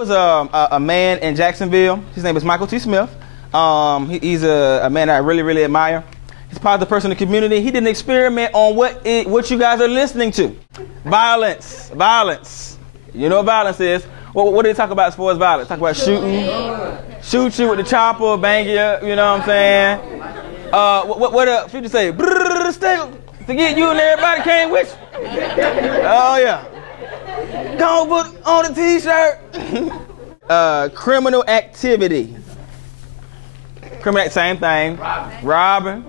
There was a man in Jacksonville. His name is Michael T. Smith. He's a man that I really, really admire. He's part of the person in the community. He did an experiment on what you guys are listening to. Violence. Violence. You know what violence is. What do they talk about as far as violence? Talk about shooting. Shoot you with the chopper, bang you, you know what I'm saying? What people say? Forget you and everybody came with you. Oh, yeah. Go put on the t-shirt. Criminal activity. Same thing. Robbing.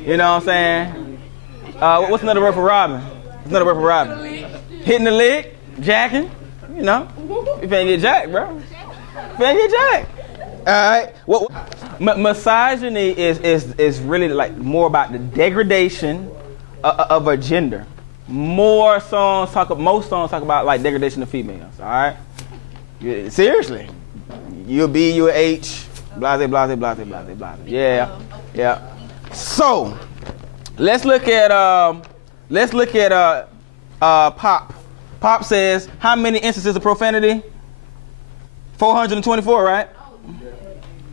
You know what I'm saying? What's another word for robbing? What's another word for robbing? Hitting the lick, jacking. You know, you finna get jacked, bro. You finna get jacked. All right. Misogyny is really like more about the degradation of a gender. Most songs talk about like degradation of females. All right. Seriously, you're a B, you're a H, blase, blase, blase, blase, blase. Yeah, yeah. So let's look at pop. Pop says how many instances of profanity? 424, right?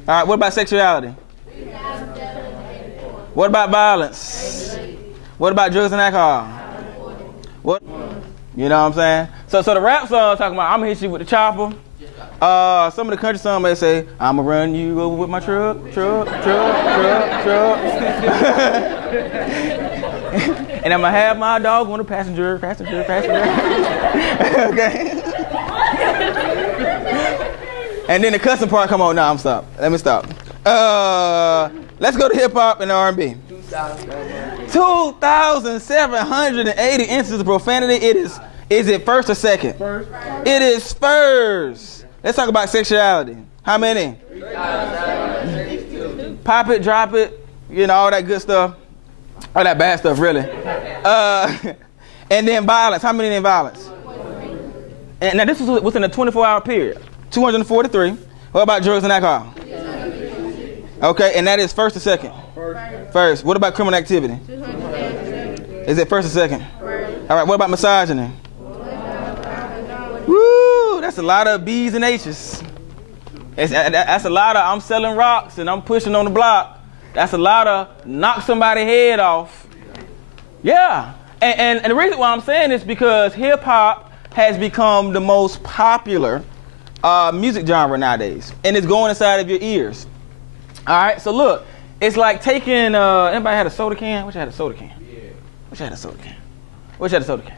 All right. What about sexuality? What about violence? What about drugs and alcohol? What? You know what I'm saying? So the rap song talking about I'm gonna hit you with the chopper. Some of the country song may say I'ma run you over with my truck. And I'm gonna have my dog on the passenger. Okay. And then the cussing part come on. Nah, let me stop. Let's go to hip hop and R&B. 2,780 instances of profanity. Is it first or second? First. It is first. Let's talk about sexuality. How many? Pop it, drop it, you know, all that good stuff. All that bad stuff, really. And then violence. How many in violence? And now this was within a 24-hour period. 243. What about drugs and alcohol? Okay, and that is first or second? First. What about criminal activity? Is it first or second? All right, what about misogyny? Woo, that's a lot of B's and H's. That's a lot of I'm selling rocks and I'm pushing on the block. That's a lot of knock somebody's head off. Yeah, and the reason why I'm saying this is because hip-hop has become the most popular music genre nowadays. And it's going inside of your ears. All right, so look, it's like taking, anybody had a soda can? Wish I had a soda can. Wish I had a soda can. Wish I had a soda can.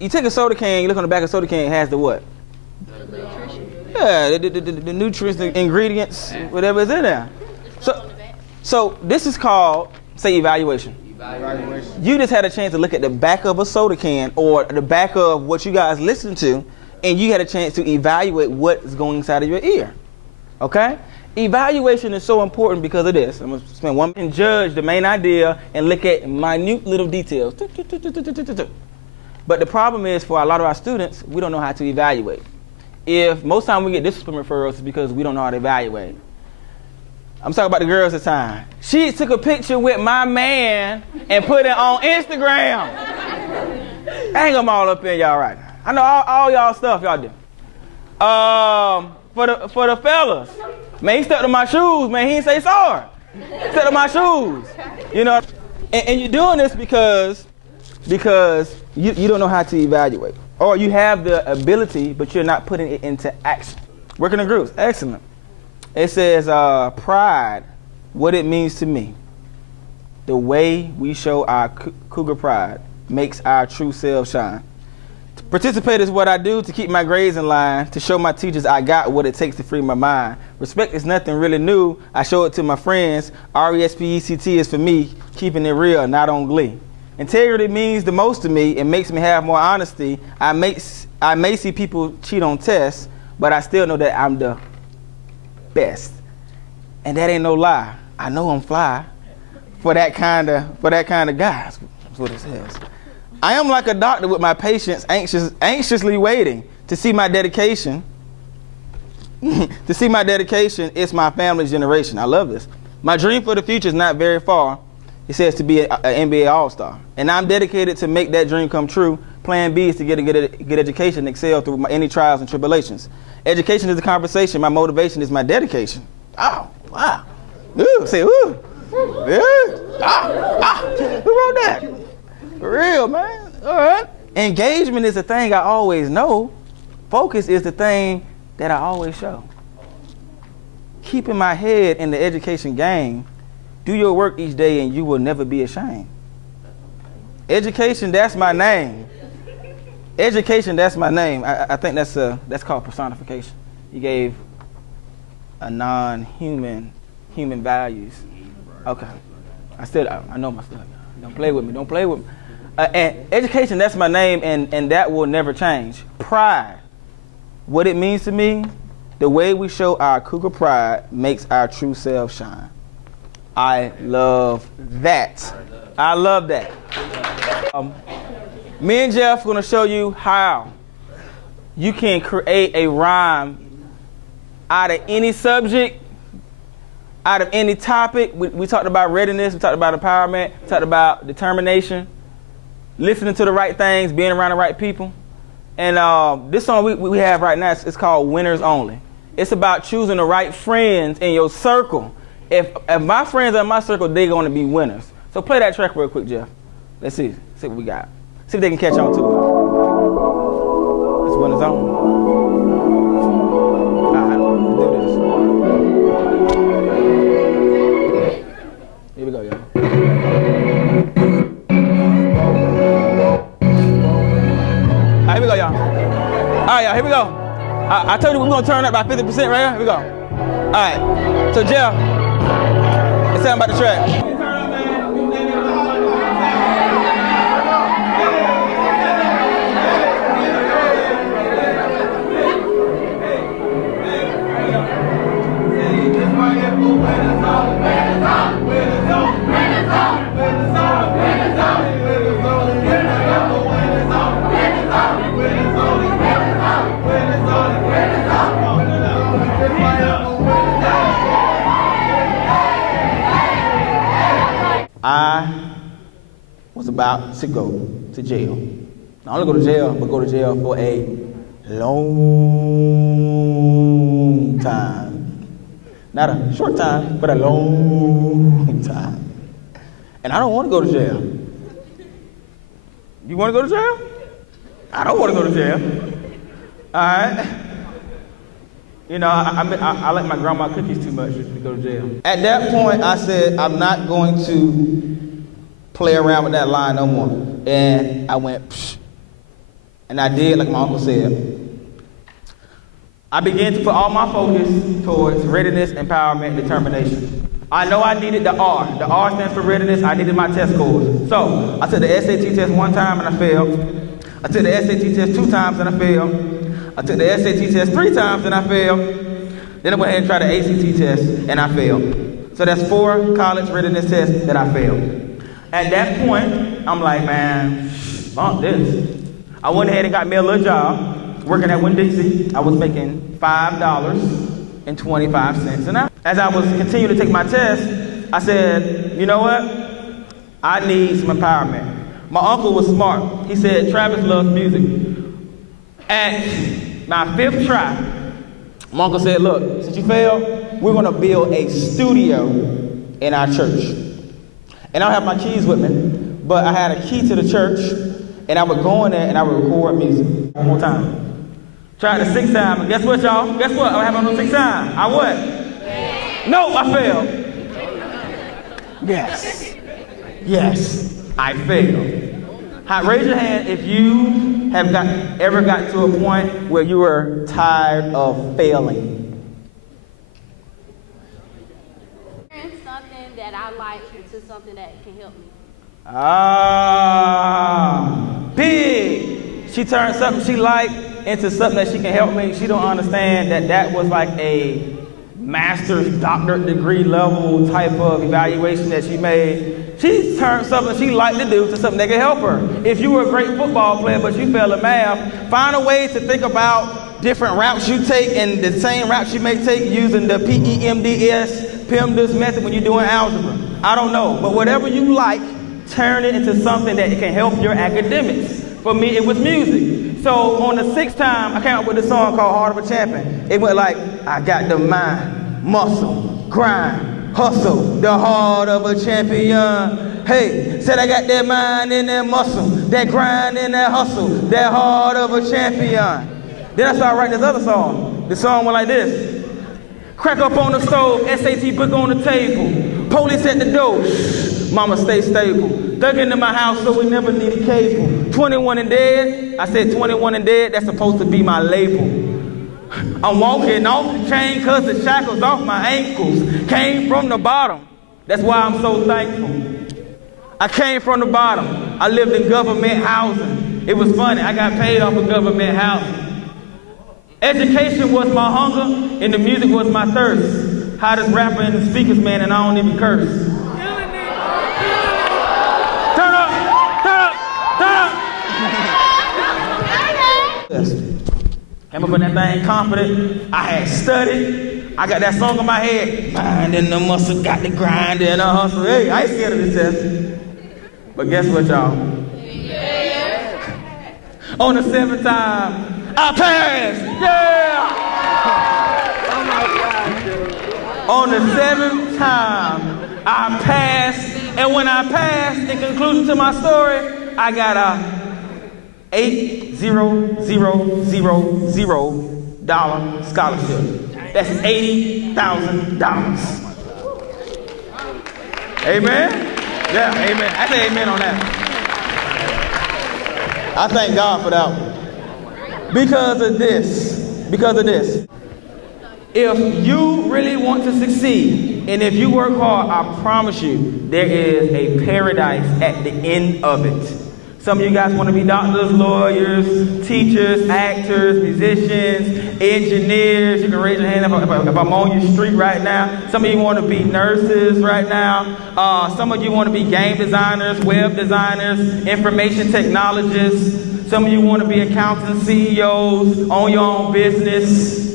You take a soda can, you look on the back of the soda can, it has the what? The nutrition. Yeah, the nutrients, the ingredients, whatever is in there. So this is called, say, evaluation. You just had a chance to look at the back of a soda can or the back of what you guys listen to, and you had a chance to evaluate what is going inside of your ear. Okay? Evaluation is so important because of this. I'm going to spend 1 minute and judge the main idea and look at minute little details. But the problem is for a lot of our students, we don't know how to evaluate. If most time we get discipline referrals, it's because we don't know how to evaluate. I'm talking about the girls this time. She took a picture with my man and put it on Instagram. Hang them all up in y'all right now. I know all y'all stuff y'all do. For the fellas, man, he stepped on my shoes, man. He didn't say sorry. He stepped on my shoes. You know, and you're doing this because you don't know how to evaluate. Or you have the ability, but you're not putting it into action. Working in groups, excellent. It says, pride, what it means to me. The way we show our cougar pride makes our true self shine. To participate is what I do to keep my grades in line, to show my teachers I got what it takes to free my mind. Respect is nothing really new. I show it to my friends. RESPECT is for me, keeping it real, not on glee. Integrity means the most to me. It makes me have more honesty. I may see people cheat on tests, but I still know that I'm the best. And that ain't no lie. I know I'm fly for that kind of guy. That's what it says. I am like a doctor with my patients anxiously waiting to see my dedication. To see my dedication, it's my family's generation. I love this. My dream for the future is not very far. It says to be an NBA All-Star. And I'm dedicated to make that dream come true. Plan B is to get a good education and excel through any trials and tribulations. Education is a conversation. My motivation is my dedication. Oh, wow. Ooh, say, ooh. Yeah. Who wrote that? For real, man. All right. Engagement is the thing I always know. Focus is the thing that I always show. Keeping my head in the education game, do your work each day and you will never be ashamed. Education, that's my name. Education, that's my name. I think that's called personification. He gave a non-human human values. Okay. I know my stuff. Don't play with me. Don't play with me. And education, that's my name, and that will never change. Pride. What it means to me, the way we show our cougar pride makes our true self shine. I love that. I love that. Me and Jeff are going to show you how you can create a rhyme out of any subject, out of any topic. We talked about readiness, we talked about empowerment, we talked about determination, listening to the right things, being around the right people. And this song we have right now, it's called Winners Only. It's about choosing the right friends in your circle. If my friends are in my circle, they're going to be winners. So play that track real quick, Jeff. Let's see what we got. See if they can catch on to it. It's Winners Only. All right, let's do this. Here we go, y'all. All right, here we go, y'all. All right, y'all, here we go. I told you we're going to turn up by 50% right here. Here we go. All right. So, Jeff, it's something about the track. I was about to go to jail. Not only go to jail, but go to jail for a long time. Not a short time, but a long time. And I don't want to go to jail. You want to go to jail? I don't want to go to jail. All right. You know, I like my grandma cookies too much to go to jail. At that point, I said, I'm not going to play around with that line no more. And I went, psh. And I did like my uncle said. I began to put all my focus towards readiness, empowerment, and determination. I know I needed the R. The R stands for readiness. I needed my test scores. So I took the SAT test 1 time and I failed. I took the SAT test 2 times and I failed. I took the SAT test 3 times and I failed. Then I went ahead and tried the ACT test and I failed. So that's 4 college readiness tests that I failed. At that point, I'm like, man, bump this. I went ahead and got me a little job working at Winn-Dixie. I was making $5.25 an hour. As I was continuing to take my test, I said, you know what? I need some empowerment. My uncle was smart. He said, Travis loves music. At my 5th try, my uncle said, look, since you failed, we're going to build a studio in our church. And I don't have my keys with me, but I had a key to the church, and I would go in there and I would record music. One more time. Tried the 6th time, and guess what, y'all? Guess what? I happened on the 6th time. I what? No, I failed. Yes. Yes, I failed. Raise your hand if you have ever gotten to a point where you were tired of failing. Something that I like into something that can help me. Big. She turned something she liked into something that she can help me. She don't understand that was like a master's doctorate degree level type of evaluation that she made. She turned something she liked to do to something that can help her. If you were a great football player but you failed in math, find a way to think about different routes you take and the same routes you may take using the PEMDAS method when you're doing algebra. I don't know. But whatever you like, turn it into something that can help your academics. For me, it was music. So on the 6th time, I came up with a song called Heart of a Champion. It went like, I got the mind, muscle, grind, hustle, the heart of a champion. Hey, said I got that mind and that muscle, that grind and that hustle, that heart of a champion. Then I started writing this other song. The song went like this. Crack up on the stove, SAT book on the table. Police at the door, mama stay stable. Dug into my house so we never needed cable. 21 and dead, I said 21 and dead, that's supposed to be my label. I'm walking off the chain cause the shackles off my ankles. Came from the bottom, that's why I'm so thankful. I came from the bottom, I lived in government housing. It was funny, I got paid off of government housing. Education was my hunger and the music was my thirst. Hottest rapper in the speakers, man, and I don't even curse. Turn up, turn up, turn up. Came up in that thing confident. I had studied. I got that song in my head. Mind and the muscle, got the grind and the hustle. Hey, I ain't scared of this test. But guess what, y'all? On the 7th time, I passed. Yeah! Oh my God. On the 7th time, I passed. And when I passed, in conclusion to my story, I got a $8,000 scholarship. That's $80,000. Amen? Yeah, amen. I say amen on that. I thank God for that one. Because of this. If you really want to succeed, and if you work hard, I promise you, there is a paradise at the end of it. Some of you guys want to be doctors, lawyers, teachers, actors, musicians, engineers. You can raise your hand if I'm on your street right now. Some of you want to be nurses right now. Some of you want to be game designers, web designers, information technologists. Some of you want to be accountants, CEOs, own your own business.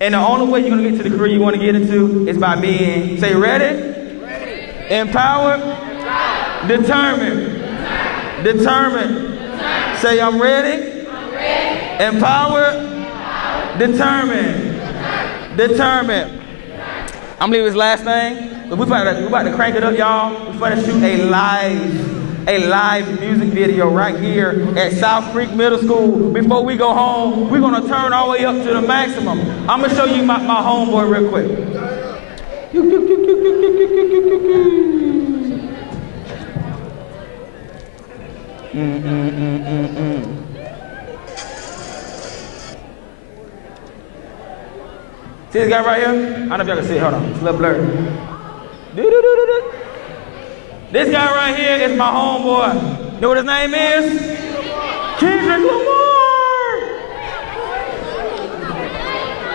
And the only way you're going to get to the career you want to get into is by being, say, ready, empowered, determined. Say, I'm ready, empowered, determined. I'm leaving this last thing, but we're about to crank it up, y'all. We're about to shoot a live music video right here at South Creek Middle School. Before we go home, we're gonna turn all the way up to the maximum. I'm gonna show you my homeboy real quick. See this guy right here? I don't know if y'all can see it. Hold on, it's a little blurry. This guy right here is my homeboy. You know what his name is? Kendrick Lamar.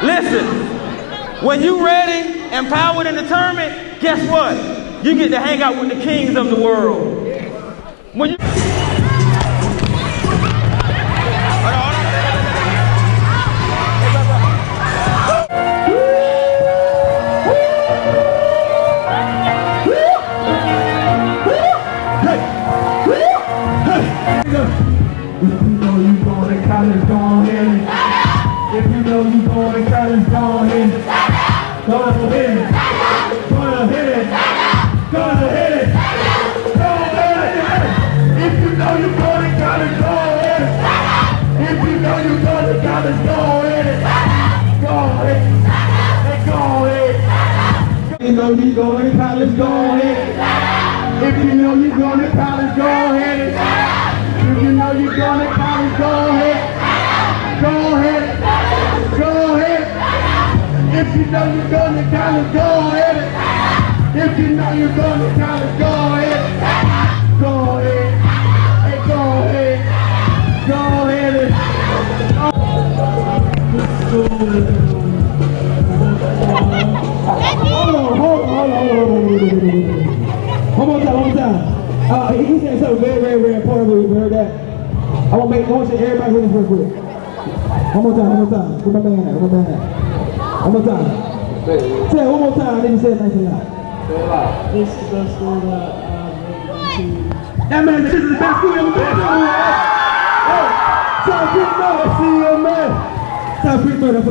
Listen, when you ready, empowered, and determined, guess what? You get to hang out with the kings of the world. When you you going to college, go ahead. If you know you're going to college, go ahead. If you know you're going to college, go ahead. Go ahead. Go ahead. If you know you're going to college, go ahead. If you know you're going to college, go ahead. Go ahead. Hey, go ahead. Go ahead. One more time. He said something very important. We heard that. I want to everybody hear this real quick. One more time. Put my man out. One more time. Say it one more time, then you say it nice and loud. This is the best school that I've ever been to. That man said this is the best school you've ever been to. Hey, tell Pinckney, see you, man. Tell Pinckney.